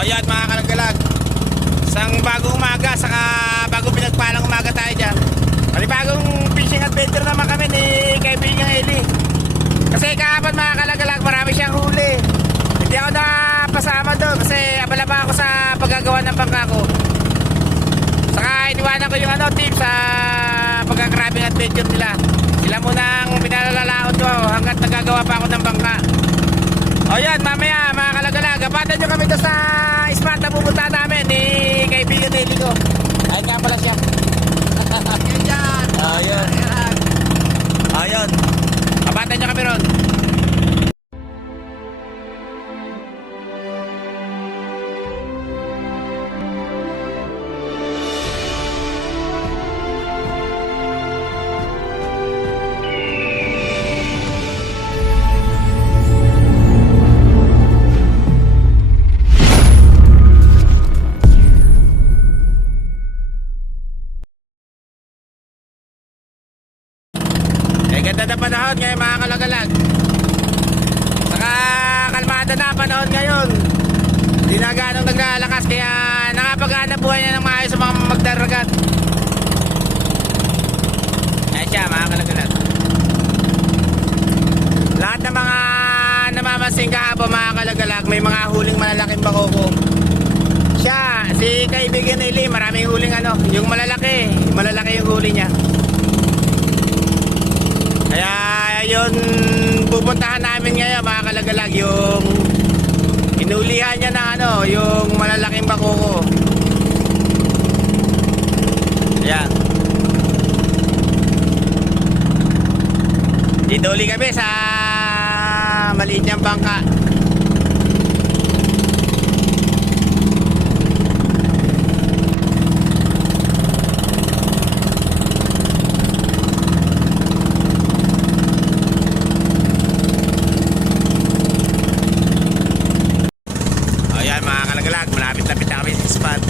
O yan mga kalagalag, isang bagong umaga, saka bagong pinagpalang umaga tayo dyan. Bagong fishing adventure naman kami ni kaibigang Eli. Kasi kahapon mga kalagalag, marami siyang huli. Hindi ako napasama doon kasi abala pa ako sa paggagawa ng bangka ko. Saka iniwanan ko yung tip sa pagkakrabing adventure nila. Sila munang pinalalaot ko hanggat nagagawa pa ako ng bangka. O yan, mamaya mga kalagalag, abatan nyo kami doon sa spot na pupunta namin ni kaibigan Eli ko. Ayun nga pala siya. Ayun. Ayun. Abatan nyo kami ron. Ganda na panahon ngayon mga kalagalag. Saka kalmada na panahon ngayon. Hindi na ganong naglalakas kaya nakapagana buhay na ng maayos sa mga magdaragat. Ayan siya mga kalagalag. Lahat ng mga namamansing kahapon mga kalagalag, may mga huling malalaking bakoko. Siya, si kaibigan Eli, maraming huling yung malalaki yung huli niya. Kaya yun pupuntahan namin ngayon mga kalagalag, yung inulihan niya na yung malalaking bakoko. Ayan. Dito uli kami sa maliit niyang bangka. Malapit na kami sa spot.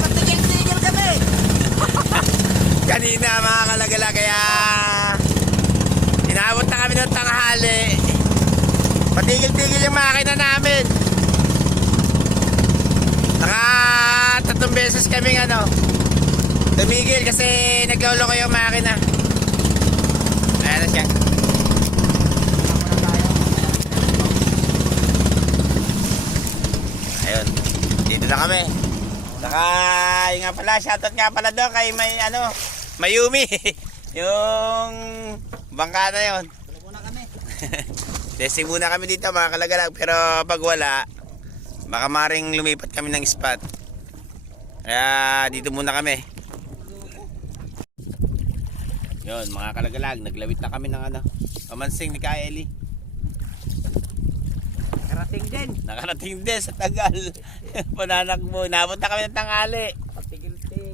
Patigil-tigil kami. Kanina mga kalagala, kaya inabot na kami ng tanghali. Patigil-tigil yung makina namin. Naka 3 beses kaming tumigil kasi naglolo ko yung makina. Ayan na siya. Ayun, dito na kami. Saka yung nga pala, shoutout nga pala doon kay Mayumi. Yung bangka na yun. Wala muna kami. Testing muna kami dito mga kalagalag, pero pag wala, baka maring lumipat kami ng spot. Kaya dito muna kami. Yun mga kalagalag, naglawit na kami ng pamansing ni Kay Eli. Nakarating din sa Tagal. Pananak mo, inabot na kami ng tanghali. Patigil-tigil.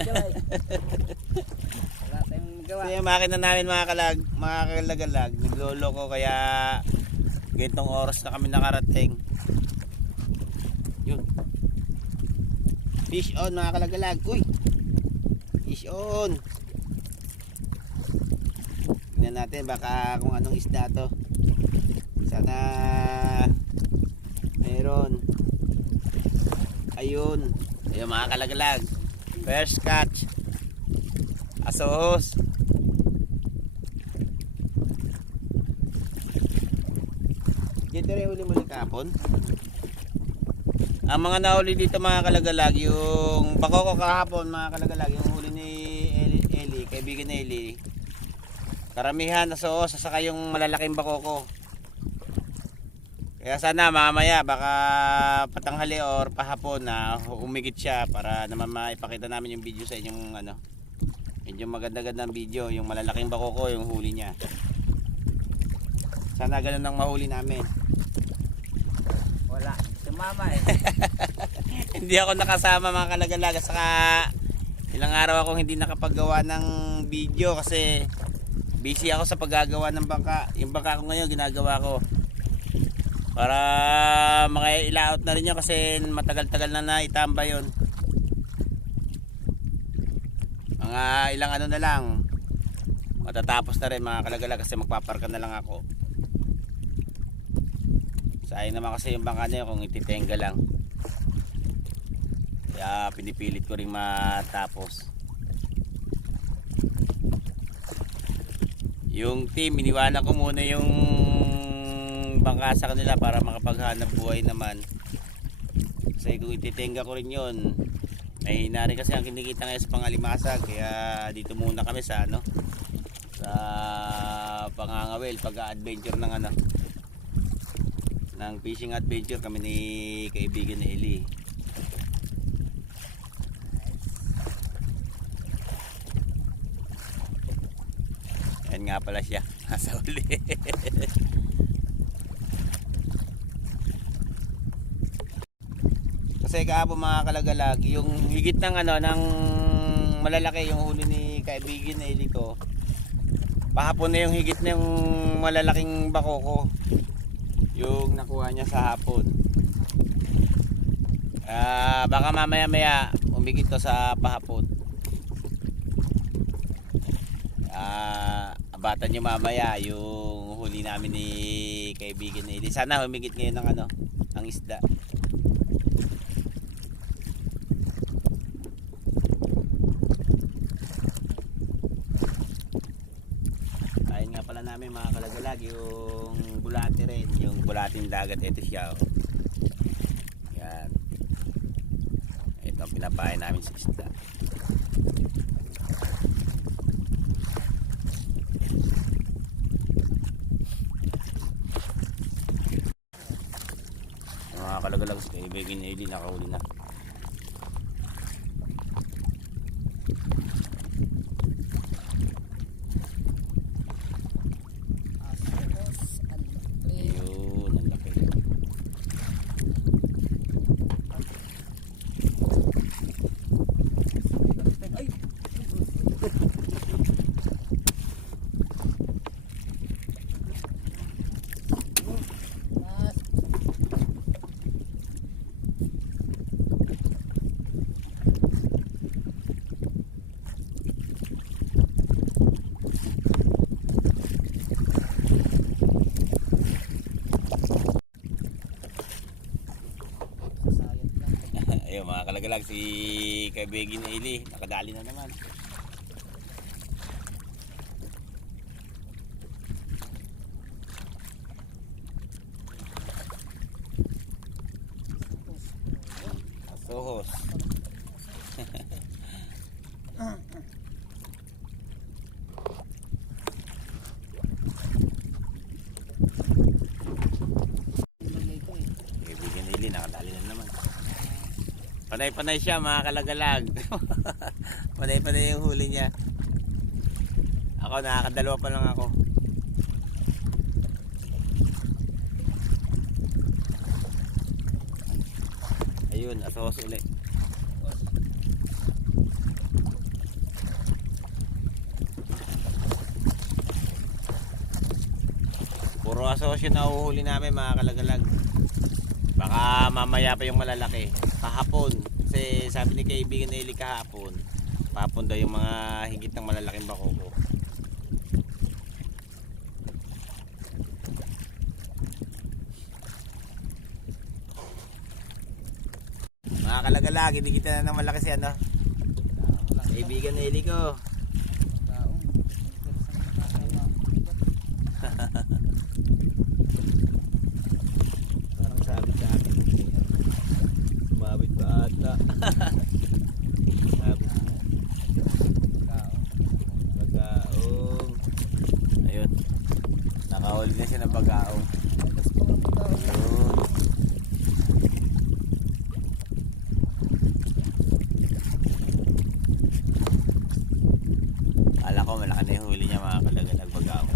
Wala tayong magawa. Kasi yung makina namin mga kalagalag, naglolo ko kaya ganitong oras na kami nakarating. Yun. Fish on mga kalagalag. Uy! Fish on. Tignan natin baka kung anong isda to. Sana meron. Ayun mga kalagalag, first catch asos. Dito rin huli muli kapon. Ang mga nahuli dito mga kalagalag, yung bakoko kahapon mga kalagalag, yung huli ni Eli, kaibigan ni Eli, karamihan asos saka yung malalaking bakoko. Kaya sana mamaya baka patanghali or pahapon na umigit siya para naman maipakita namin yung video sa inyong medyo maganda-gandang video, yung malalaking bakoko yung huli niya. Sana ganun ang mahuli namin. Wala, sumama Hindi ako nakasama mga kalagalaga, saka ilang araw akong hindi nakapaggawa ng video kasi busy ako sa paggagawa ng bangka. Yung bangka ko ngayon ginagawa ko para maka-ilaot na rin yun kasi matagal-tagal na itamba yun. Mga ilang na lang matatapos na rin mga kalagala kasi magpaparka na lang ako. Sayang naman kasi yung bangka na yun kung ititenga lang. Kaya pinipilit ko rin matapos. Yung team, iniwanan ko muna yung bangka sa kanila para makapaghanap buhay naman. Kasi kung ititenga ko rin yun, may hinari kasi ang kinikita ngayon sa pangalimasag. Kaya dito muna kami sa ano, sa Pangangawil, pag-adventure ng ano, ng fishing adventure kami ni kaibigan ni Eli. Yan nga pala siya, nasa uli. Kasi kahapon mga kalagalag, yung higit ng ano, ng malalaki yung huli ni kaibigan ni Eli ko. Pahapon na yung higit na yung malalaking bakoko yung nakuha niya sa hapon. Baka mamaya maya umigit to sa pahapon. Abatan nyo mamaya yung huli namin ni kaibigan ni Eli. Sana humigit ngayon ng ano, ang isda. Ayun nga pala namin mga kalagalag, yung bulati rin, yung bulating dagat. Ito siya, oh. Yan. Ito ang pinapain namin sa isda. Mga kalagalag, si kaibigan ni Eli nakahuli na. Ayun, ang laki. Ayun mga kalagalag, si kaibigan ni Eli nakadali na naman. Asohos. Kaibigan ni Eli nakadali na naman. Panay-panay siya mga kalagalag. Panay-panay yung huli niya. Ako nakakadalawa pa lang ako. Ayun, asos ulit. Puro asos yung nahuhuli namin mga kalagalag. Baka mamaya pa yung malalaki. Kahapon, kasi sabi ni kaibigan na Eli kahapon, papon daw yung mga higit ng malalaking bakoko. Mga kalagalag, hindi kita na ng malaki siya, no? Kaibigan na Eli ko. Parang sabi sa akin. Sumabit pa ata. Sabi. Bagaong. Ayun. Nakahuli na siya ng bagaong. Ayun. Kala ko malaki na yung huli niya mga kalagalag, bagaong.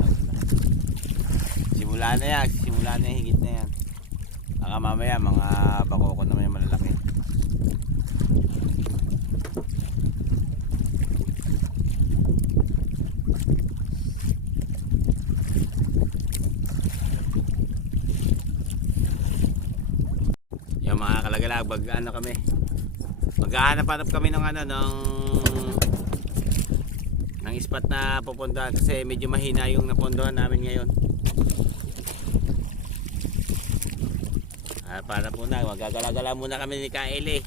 Simula na yan. Simula na yung higit na yan. Baka mamaya mga bakoko naman yung malalaki. Yung mga kalagalag, ano kami, maghahanap-hanap kami ng ano, ng spot na pupuntahan kasi medyo mahina yung napondohan namin ngayon. Para muna, magagala-gala muna kami ni Kaeli.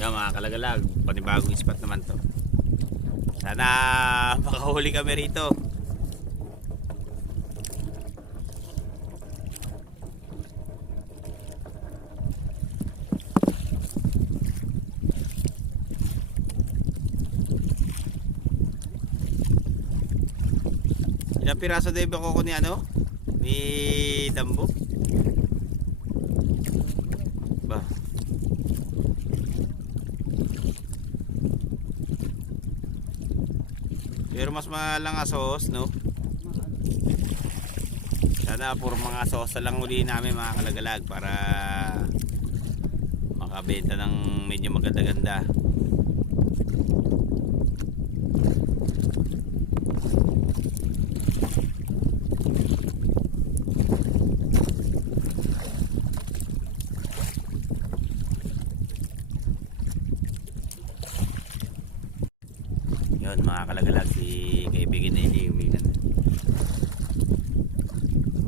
Yan mga kalagalag, panibagong spot naman to. Sana makahuli kami rito. Ilang piraso din ba ko ni ano? Ni Dambo? Ba? Pero mas malang asos, no? Sana puro mga asos lang uli namin mga kalagalag para makabenta ng medyo maganda-ganda. Yun mga kalagalag, si kaibigan na ini uminan.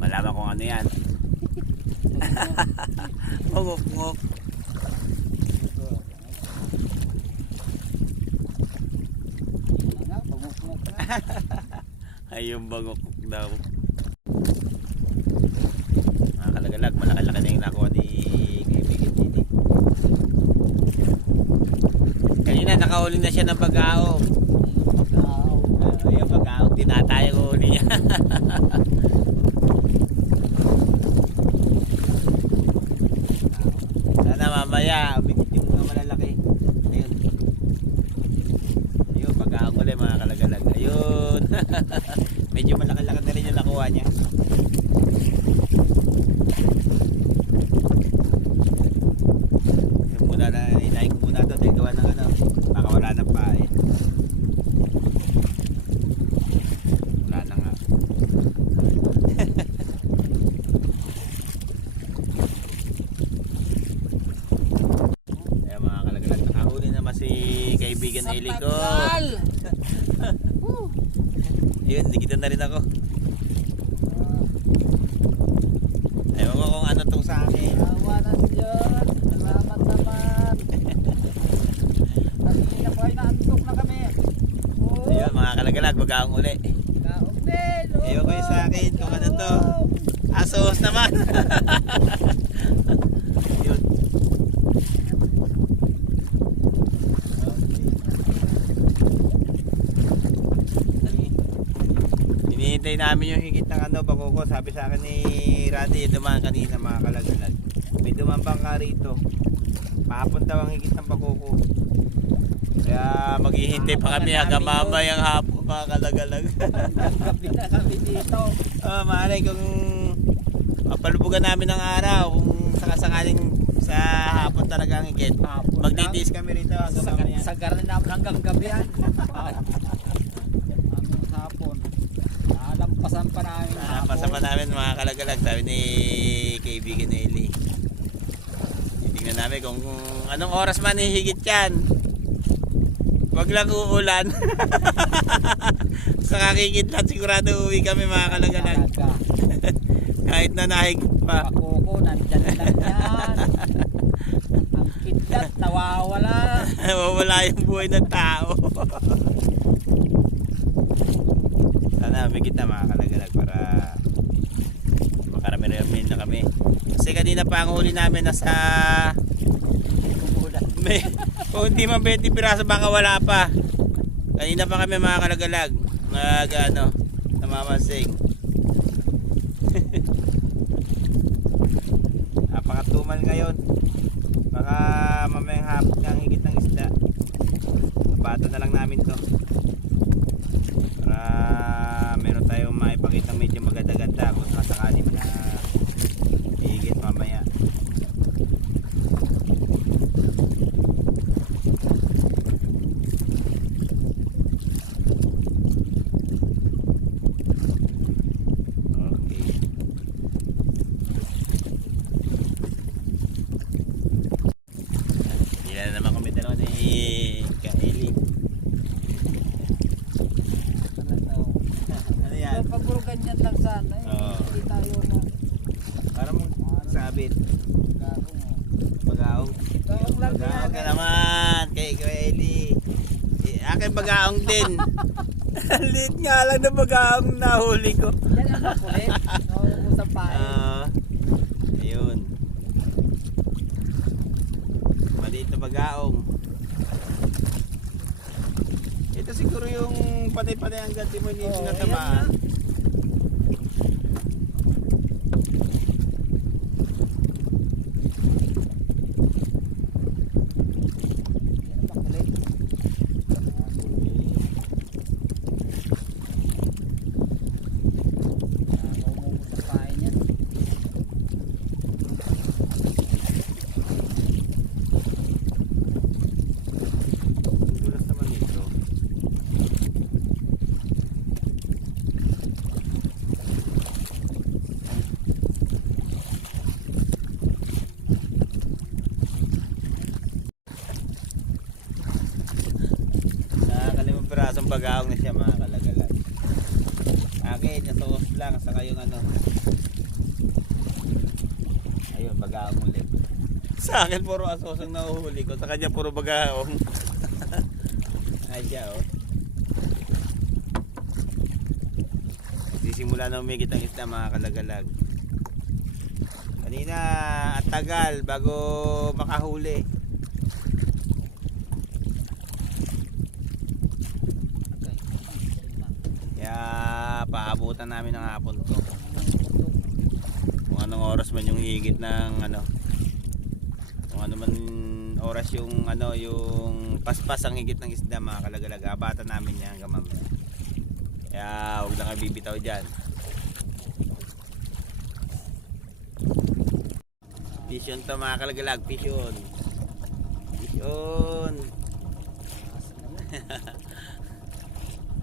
Malaman kung ano yan. Ngok-ngok. Ay yung bangok daw. Mga kalagalag, malaki-laki na yung nakuha ni kaibigan ini. Kanina nakahuli na siya ng pag-aong. Ayun, pag-aong tinataya ko huli niya. Sana mamaya umikit yung mga malalaki. Ayun. Ayun, pag-aong ulit mga kalagalag. Ayun. Medyo malaki-laki na rin yung nakuha niya. Ayun muna na, inahin ko muna ito. Dahil gawa ng ano, baka wala ng pae. Wala na nga. Ayan mga kalagalag, nakahuli naman si kaibigan Eli ko. Ayun, dikitan na rin ako. Ewan ko kung ano tong sa akin. Awanan dyan. Salamat naman. Kanina po ay naantok na kami. Ayun mga kalagalag, mag-aong uli. Kaumil. Ewan ko yung sa akin kung ano to. Asos naman. Ayun. Hinihintay namin yung higit ng ano, bakoko. Sabi sa akin ni Randy, dumaan kanina mga kalagalag. May dumambang ka rito. Papunta ang higit ng bakoko. Kaya maghihintay pa kami hanggang mamayang hapon mga kalagalag. Gabi na kami dito. Malay kung mapalubugan namin ng araw, kung sakasakaling sa hapon talaga ang higit. Hapon Magtitiis kami rito hanggang mamaya. Sa garin namin hanggang gabi yan. Aming hapon. Alampasan pa namin hapon. Pasa pa namin mga kalagalag, sabi ni kaibigan ni Eli. Titingnan namin kung anong oras man hihigit yan. Wag lang uulan. Sa kakikitlat sigurado uwi kami mga kalagalag. Kahit na nahigit pa. Pakoko, nandyan lang yan. Ang kidlat, nawawala. Mawala yung buhay ng tao. Sana bigit na mga kalagalag para makarami-rami na kami. Kasi kanina pa ang huli namin nasa may, kung hindi man 20 piraso baka wala pa. Kanina pa kami mga kalagalag namamansing. Napakatumal ngayon. Baka mamayang hapon ng higit ng isda. Bato na lang namin to para meron tayong maipakitang medyo maganda-ganda kung sakali man na higit mamaya. lang sana eh. Oo. Hindi tayo na Para mo sabit. gagawin mo. Bagaong. Gawang lang Bagaong ka yan. naman. Kay Eli. Akin bagaong din. Lit nga lang na bagaong nahuli ko. Yan ang makulit. Nawala mo sa pae. Ayun. Maliit na bagaong. Ito siguro yung patay-patay ang ganti mo ni tinatamaan. Yan ang makulit. Nawala mo sa pae niyan. Dulas naman ito. Nakakalimang pirasong bagaong na siya mga kalagalag. Akin, nasuos lang saka yung ano. Ayun, bagaong ulit. Sa akin puro asos ang nahuhuli ko. Sa kanya puro bagaong. Ay siya oh. Sisimula na umigit ang isda mga kalagalag. Kanina at tagal bago makahuli. Kaya paabutan namin ng hapon to. Kung anong oras man yung higit ng ano. Kung ano man oras yung ano yung paspas ang higit ng isda mga kalagalag. Abatan namin yan hanggang mamaya. Kaya huwag lang kayo bibitaw dyan. Vision to mga kalagalag. Vision. Vision.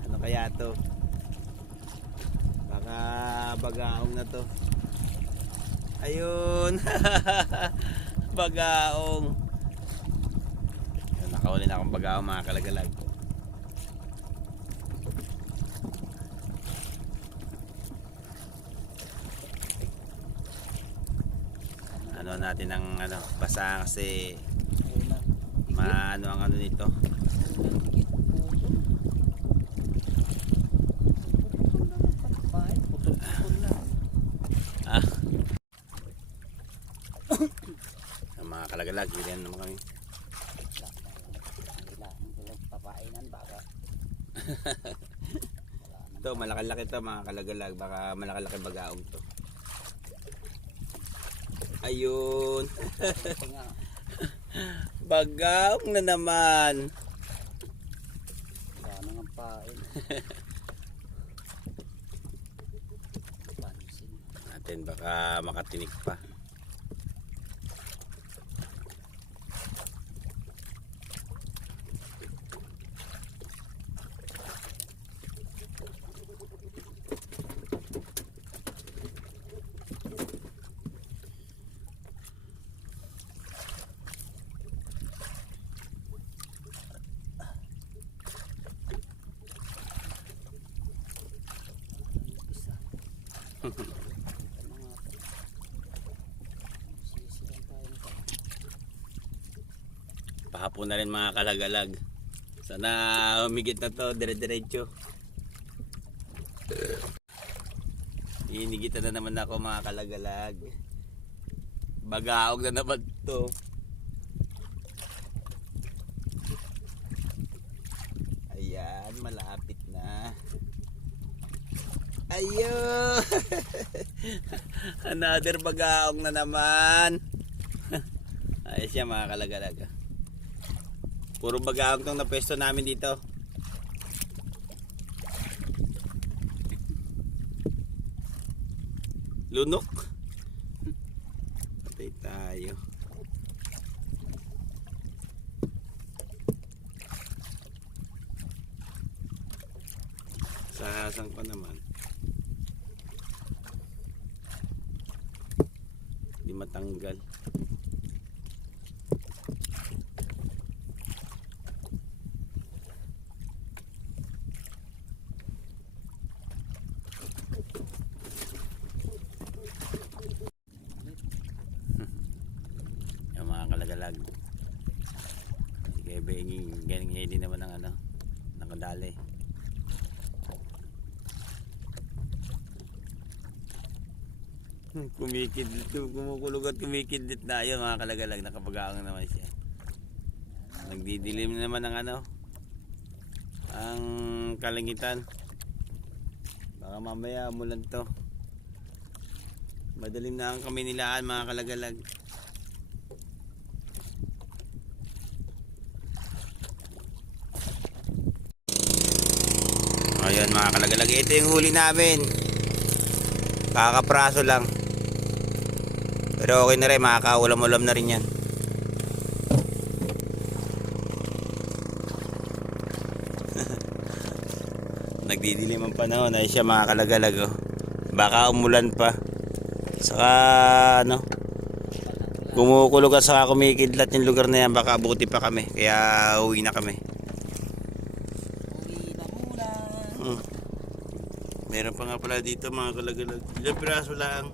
Ano kaya to? Baka bagaong na to. Ayun. Bagaong. Nakahuli na akong bagaong mga kalagalag. Ano natin ang ano, basa kasi maano ang ano nito. Ah. Ang mga kalagalag, ganyan naman kami. Papainan baka. Ito, malaki-laki to mga kalagalag. Baka malaki-laki bagaong to. Ayun. Bagaong na naman. Wala nang ang pain. Pansin. Natin baka makatinik pa. Pahapon na rin mga kalagalag. Sana humigit na to, dire-diretso. Inigitan na naman ako mga kalagalag. Bagaog na naman to. Ayan, malapit na. Ayun. Another bagaong na naman. Ayos siya mga kalagalag. Puro bagaong tong napwesto namin dito. Lunok. Patay tayo. Sahasang pa naman. Hindi matanggal. galing hili naman ng ano, nakadali. Kumikidlit, kumukulog at kumikidlit na ayun mga kalagalag, nakapag-aang naman siya. Nagdidilim naman ng ano, ang kalangitan. Baka mamaya umulan to. Madalim na ang kami nilaan mga kalagalag. Ayun mga kalagalag, ito yung huli namin. Kakapraso lang. Pero okay na rin, makakaulam-ulam na rin yan. Nagdidilim ang panahon ay siya mga kalagalag. Oh. Baka umulan pa. Saka ano, kumukulog at saka kumikidlat yung lugar na yan. Baka abuti pa kami. Kaya uwi na kami. Uwi na muna. Meron pa nga pala dito mga kalagalag. Ilang piraso lang.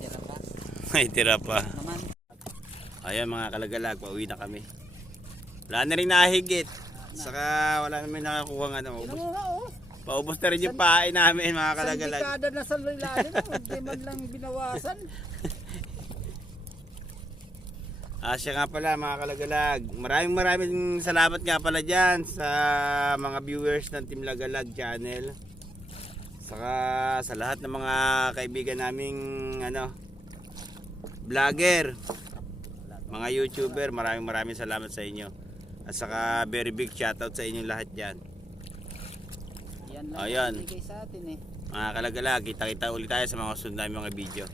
Tira pa. May tira pa. Naman. Ayan mga kalagalag, pauwi na kami. Wala na rin nahigit. Saka wala naman nakakuha ng ano. Tignan mo nga oh. Paubos na rin yung pain namin mga Isang kalagalag. dekada na sa ilalim. Hindi man lang binawasan. Siya nga pala mga kalagalag. Maraming salamat nga pala dyan sa mga viewers ng Team Lagalag channel. Saka sa lahat ng mga kaibigan naming ano, vlogger, mga YouTuber, maraming salamat sa inyo. At saka very big shoutout sa inyong lahat dyan. Yan lang Ayan. ang bigay sa atin eh. Mga kalagalag, kita-kita ulit tayo sa mga sunod namin mga video.